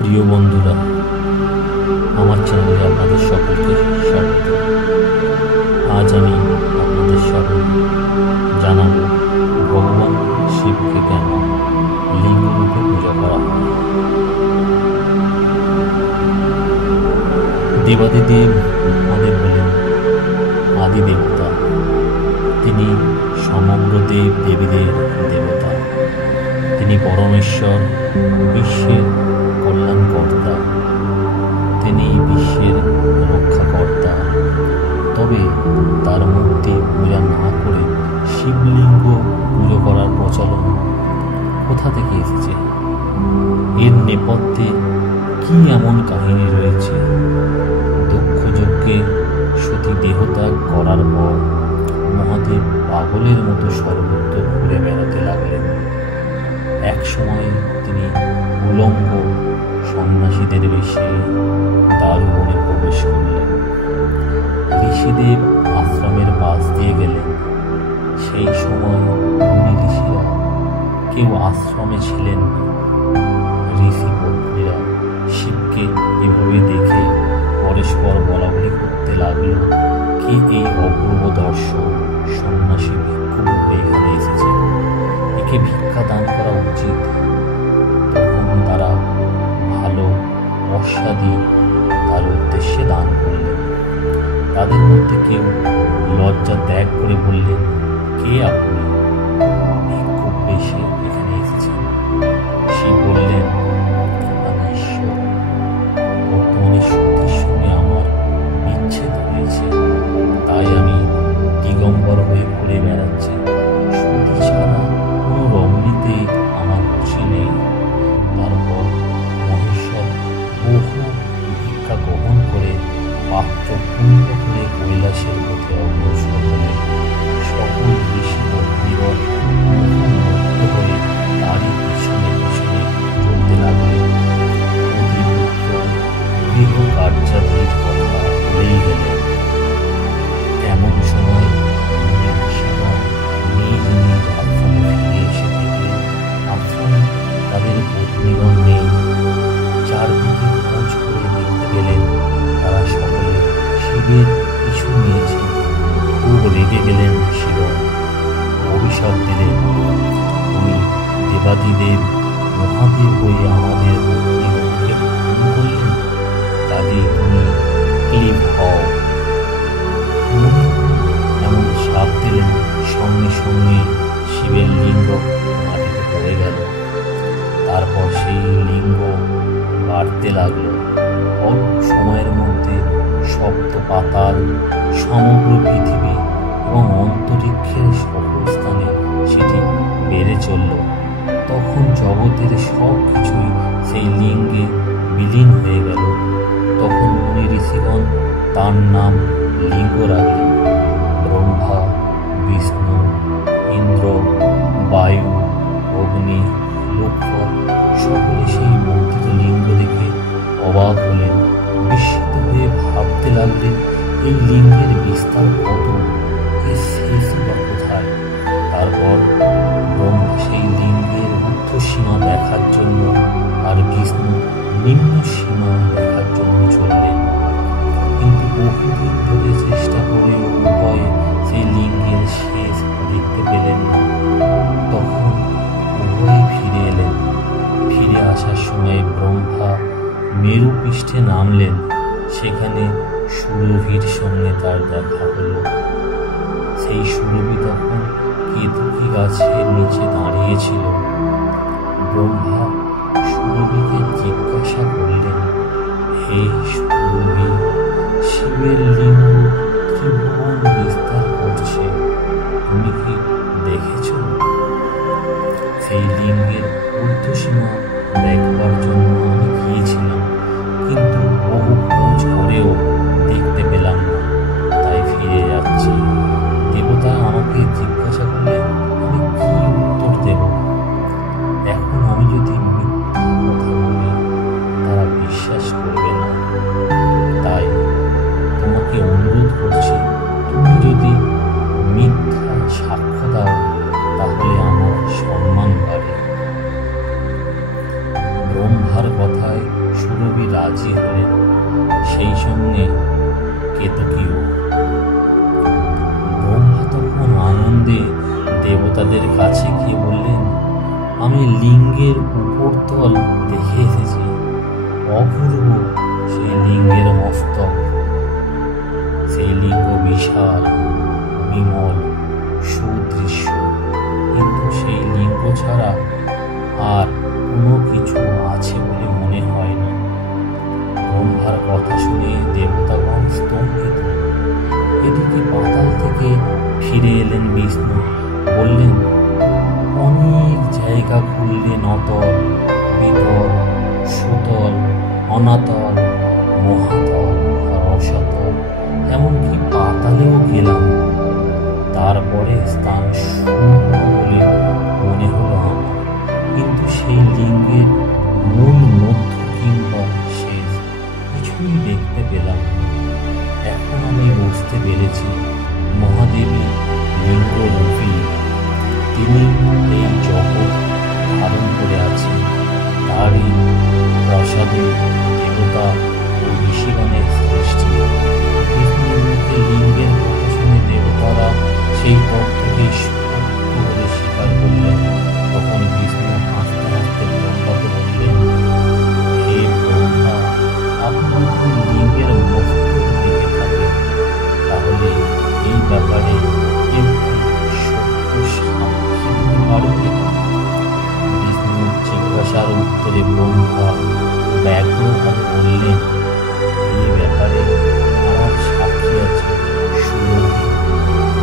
প্রিয় বন্ধুরা, আমার চ্যানেলে আপনাদের সকলকে স্বাগত। আজ আমি আপনাদের সামনে জানাবো ভগবান শিবকে কেন লিঙ্গরূপে পূজা করা হয়। দেবাদিদেব মহাদেব হলেন আদি দেবতা। তিনি সমগ্র দেব দেবীদের দেবতা। তিনি পরমেশ্বর, বিশ্বের কল্যাণকর্তা। তিনি বিশ্বের রক্ষাকর্তা। তবে তার মূর্তি পূজা না করে শিবলিঙ্গ পুজো করার প্রচলন কোথা থেকে এসেছে? এর নেপথ্যে কি এমন কাহিনী রয়েছে? দক্ষ যজ্ঞে সতী দেহত্যাগ করার পর মহাদেব পাগলের মতো সর্বত্র ঘুরে বেড়াতে লাগলেন। এক সময় তিনি উলঙ্গ সন্ন্যাসীদের বেশে দারুবনে প্রবেশ করলেন। ঋষিদেব আশ্রমের পাশ দিয়ে গেলেন। সেই সময় মুনি ঋষিরা কেউ আশ্রমে ছিলেন না। ঋষি পত্নীরা শিবকে এভাবে দেখে পরস্পর বলাবলি করতে লাগল, কে এই অপূর্ব দর্শন সন্ন্যাসী ভিক্ষুরূপে এখানে এসেছে, একে ভিক্ষা দান করা উচিত। তখন তারা ভালো অস্বাদি তার উদ্দেশ্যে দান করলেন। তাদের মধ্যে কেউ লজ্জা ত্যাগ করে বললেন, কে আপনি? ভিক্ষুক বেশে এখানে এসেছেন। শিব বললেন, আমি ঈশ্বর। বর্তমানে সতীর সঙ্গে আমার বিচ্ছেদ হয়েছে, তাই আমি দিগম্বর হয়ে ঘুরে বেড়াচ্ছি। সতী ছাড়া কোনো রমণীতে আমার খুশি নেই। তারপর মহেশ্বর বহু ভিক্ষা গ্রহণ করে পাত্র পূর্ণ করে কৈলাসের পথে অগ্রসর হলেন। সকল ঋষি পত্নীগণ মুগ্ধ হয়ে তারই পিছনে পিছনে চলতে লাগলেন। অতিপুত্র গৃহ কার্যাদির কথা ভুলেই গেলেন। এমন সময় ঋষিগণ নিজ নিজ আশ্রমে ফিরে এসে দেখলেন আশ্রমে তাদের পত্নীগণ নেই। চারদিকে খোঁজ করে দেখতে গেলেন তারা সকলে শিবের পিছু নিয়েছে। খুব রেগে গেলেন ঋষিগণ। অভিশাপ দিলেন, তুমি দেবাদিদেব মহাদেব হয়ে আমাদের পত্নীগণকে খুন করলেন, কাজেই তুমি ক্লিব হও। এমন শাপ দিলেন, সঙ্গে সঙ্গে শিবের লিঙ্গ মাটিতে পড়ে গেল। তারপর সেই লিঙ্গ বাড়তে লাগলো। অল্প সময়ের মধ্যে সপ্ত পাতাল, সমগ্র পৃথিবী এবং অন্তরিক্ষের সকল স্থানে সেটি বেড়ে চলল। তখন জগতের সব কিছুই সেই লিঙ্গে বিলীন হয়ে গেল। তখন মুনি ঋষিগণ তার নাম লিঙ্গ রাখলেন। ব্রহ্মা, বিষ্ণু, ইন্দ্র, বায়ু, অগ্নি, লোকপাল সকলে সেই মূর্তিত লিঙ্গ দেখে অবাক হলেন। বিস্মিত হয়ে ভাবতে লাগলেন, এই লিঙ্গের বিস্তার কত, এর শেষ বা কোথায়? তারপর ব্রহ্মা সেই লিঙ্গের ঊর্ধ্ব সীমা দেখার জন্য আর বিষ্ণু নিম্ন সীমা দেখার জন্য চললেন। কিন্তু বহুদিন ধরে চেষ্টা করেও উভয়ে সেই লিঙ্গের শেষ দেখতে পেলেন না। তখন উভয়ে ফিরে এলেন। ফিরে আসার সময় ব্রহ্মা মেরু পৃষ্ঠে নামলেন। সেখানে সুরভির সঙ্গে তার দেখা হলো। সেই সুরভি তখন কেতকী গাছের নিচে দাঁড়িয়েছিল। ব্রহ্মা সুরভিকে জিজ্ঞাসা করলেন, হে সুরভি, শিবের লিঙ্গ ত্রিভুবন বিস্তার করছে, তুমি কি দেখেছ? সেই লিঙ্গের ঊর্ধ্বসীমা দেখবার জন্য আমি গিয়েছিলাম, কিন্তু বহু খোঁজ করেও দেখতে পেলাম না, তাই ফিরে যাচ্ছি। দেবতা আমাকে জিজ্ঞাসা করলেন, আমি কি উত্তর দেব? এখন আমি যদি মিথ্যা কথা বলি তারা বিশ্বাস করবে না। তাই তোমাকে অনুরোধ করছি, তুমি যদি মিথ্যা সাক্ষ্য দাও তাহলে আমার সম্মান বাড়ে। ব্রহ্মার কথায় সুরভি রাজি হলেন, সেই সঙ্গে কেতকীও। ব্রহ্মা তখন আনন্দে দেবতাদের কাছে গিয়ে বললেন, আমি লিঙ্গের উপরতল দেখে এসেছি, অপূর্ব সেই লিঙ্গের মস্তক। সেই লিঙ্গ বিশাল, বিমল, সুদৃশ্য, কিন্তু সেই লিঙ্গ ছাড়া আর কোনো কিছু আছে বলে মনে হয় না। ব্রহ্মার কথা শুনে দেবতাগণ স্তম্ভিত। এদিকে পাতাল থেকে ফিরে এলেন বিষ্ণু, বললেন, অনেক জায়গা ঘুরলেন, অতল, বিতল, সুতল, অনাতল, মহাতল, রসাতল, এমনকি পাতালেও গেলাম। তারপরে স্থান শূন্য বলে মনে হলো আমার, কিন্তু সেই লিঙ্গের মূল, মধ্য কিংবা শেষ কিছুই দেখতে পেলাম না। এখন আমি বুঝতে পেরেছি মহাদেবী লিঙ্গরূপী, তিনি এই জগৎ ধারণ করে আছেন। তারই প্রসাদে দেবতা ও ঋষিগণের সৃষ্টি। বিষ্ণুর মুখে লিঙ্গের কথা শুনে দেবতারা সেই তত্ত্বকে সত্য বলে স্বীকার করলেন। তখন বিষ্ণু হাসতে হাসতে ব্রহ্মাকে বললেন, হে ব্রহ্মা, আপনি যদি লিঙ্গের মস্তক দেখে থাকেন, তাহলে এই ব্যাপারে কেউ কি সত্য সাক্ষী দিতে পারবে? বিষ্ণুর জিজ্ঞাসার উত্তরে ব্রহ্মা ব্যগ্রভাবে বললেন, এই ব্যাপারে আমার সাক্ষী আছে সুরভি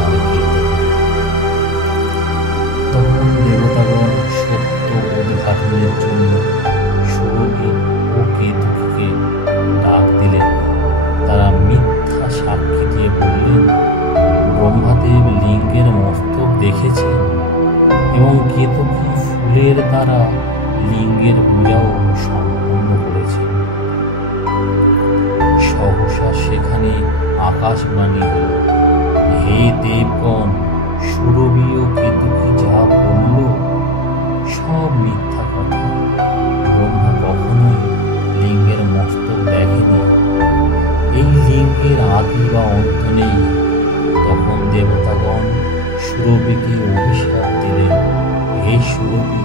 আর কেতকী। তখন দেবতাগণ সত্য উদ্ঘাটনের জন্য সুরভি ও কেতকীকে ডাক দিলেন। তারা মিথ্যা সাক্ষী দিয়ে বললেন, ব্রহ্মাদেব লিঙ্গের মস্তক দেখেছেন এবং কেতকী ফুলের দ্বারা লিঙ্গের পূজাও সম্পন্ন করেছেন। সহসা সেখানে আকাশবাণী হল, হে দেবগণ, সুরভি ও কেতকী যা বলল সব মিথ্যা কথা। ব্রহ্মা কখনোই লিঙ্গের মস্তক দেখেনি। এই লিঙ্গের আদি বা অন্ত নেই। তখন দেবতাগণ সুরভিকে অভিশাপ দিলেন, হে সুরভি,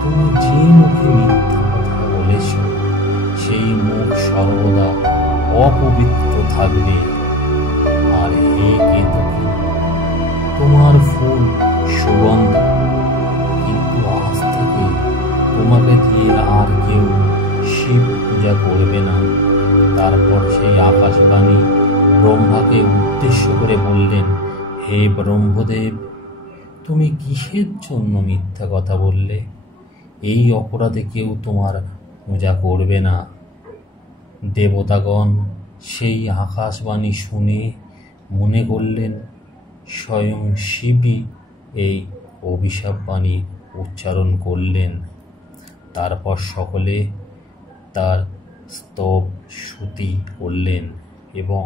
তুমি যে মুখে মিথ্যা কথা বলেছ, সেই মুখ সর্বদা অপবিত্র থাকবে। আর হে কেতকী, তোমার ফুল সুগন্ধ, কিন্তু আজ থেকে তোমাকে দিয়ে আর কেউ শিব পূজা করবে না। তারপর সেই আকাশবাণী ব্রহ্মাকে উদ্দেশ্য করে বললেন, হে ব্রহ্মদেব, তুমি কিসের জন্য মিথ্যা কথা বললে? এই অপরাধে কেউ তোমার পূজা করবে না। দেবতাগণ সেই আকাশবাণী শুনে মনে করলেন স্বয়ং শিবই এই অভিশাপবাণী উচ্চারণ করলেন। তারপর সকলে তার স্তব স্তুতি করলেন এবং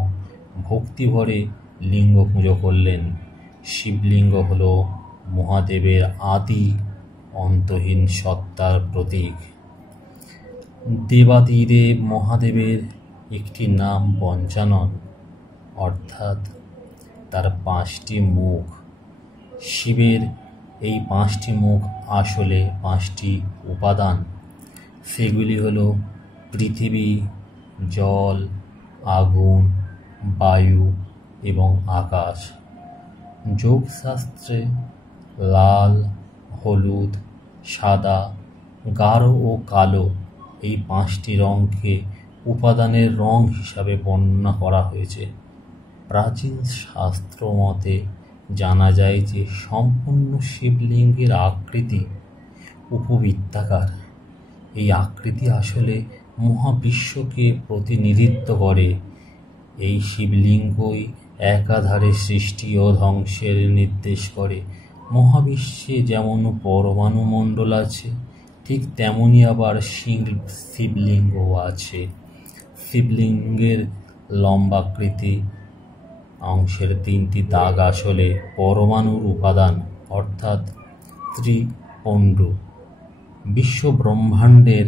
ভক্তিভরে লিঙ্গ পুজো করলেন। শিবলিঙ্গ হল মহাদেবের আদি অন্তহীন সত্তার প্রতীক। দেবাদিদেব মহাদেবের একটি নাম পঞ্চানন, অর্থাৎ তার 5টি মুখ। শিবের এই 5টি মুখ আসলে 5টি উপাদান। সেগুলি হল পৃথিবী, জল, আগুন, বায়ু এবং আকাশ। যোগশাস্ত্রে লাল, হলুদ, সাদা, গাঢ় ও কালো এই 5টি রঙকে উপাদানের রং হিসাবে বর্ণনা করা হয়েছে। প্রাচীন শাস্ত্র মতে জানা যায় যে সম্পূর্ণ শিবলিঙ্গের আকৃতি উপবৃত্তাকার। এই আকৃতি আসলে মহাবিশ্বকে প্রতিনিধিত্ব করে। এই শিবলিঙ্গই একাধারে সৃষ্টি ও ধ্বংসের নির্দেশ করে। মহাবিশ্বে যেমন পরমাণু মণ্ডল আছে, ঠিক তেমনি আবার শিবলিঙ্গও আছে। শিবলিঙ্গের লম্বাকৃতি অংশের 3টি দাগ আসলে পরমাণুর উপাদান, অর্থাৎ ত্রিপণ্ডু। বিশ্ব ব্রহ্মাণ্ডের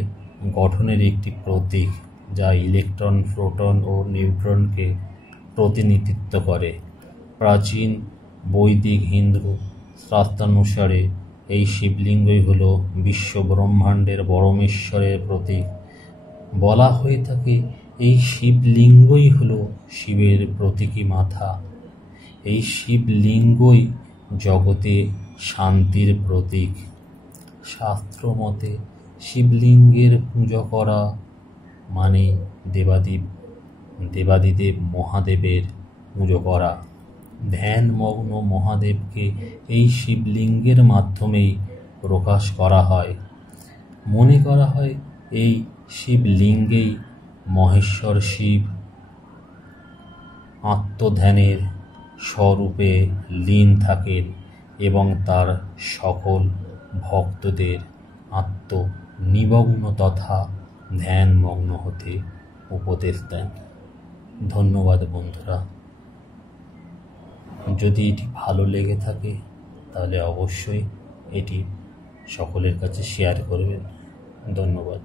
গঠনের একটি প্রতীক, যা ইলেকট্রন, প্রোটন ও নিউট্রনকে প্রতিনিধিত্ব করে। প্রাচীন বৈদিক হিন্দু শাস্ত্রানুসারে এই শিবলিঙ্গই হল বিশ্বব্রহ্মাণ্ডের পরমেশ্বরের প্রতীক। বলা হয়ে থাকে এই শিবলিঙ্গই হল শিবের প্রতীকী মাথা। এই শিবলিঙ্গই জগতে শান্তির প্রতীক। শাস্ত্র মতে শিবলিঙ্গের পুজো করা মানে দেবাদিদেব মহাদেবের পুজো করা। ধ্যানমগ্ন মহাদেবকে এই শিবলিঙ্গের মাধ্যমেই প্রকাশ করা হয়। মনে করা হয় এই শিবলিঙ্গেই মহেশ্বর শিব আত্মধ্যানের স্বরূপে লীন থাকেন এবং তার সকল ভক্তদের আত্মনিমগ্ন তথা ধ্যানমগ্ন হতে উপদেশ দেন। ধন্যবাদ বন্ধুরা। যদি এটি ভালো লেগে থাকে তাহলে অবশ্যই এটি সকলের কাছে শেয়ার করবেন। ধন্যবাদ।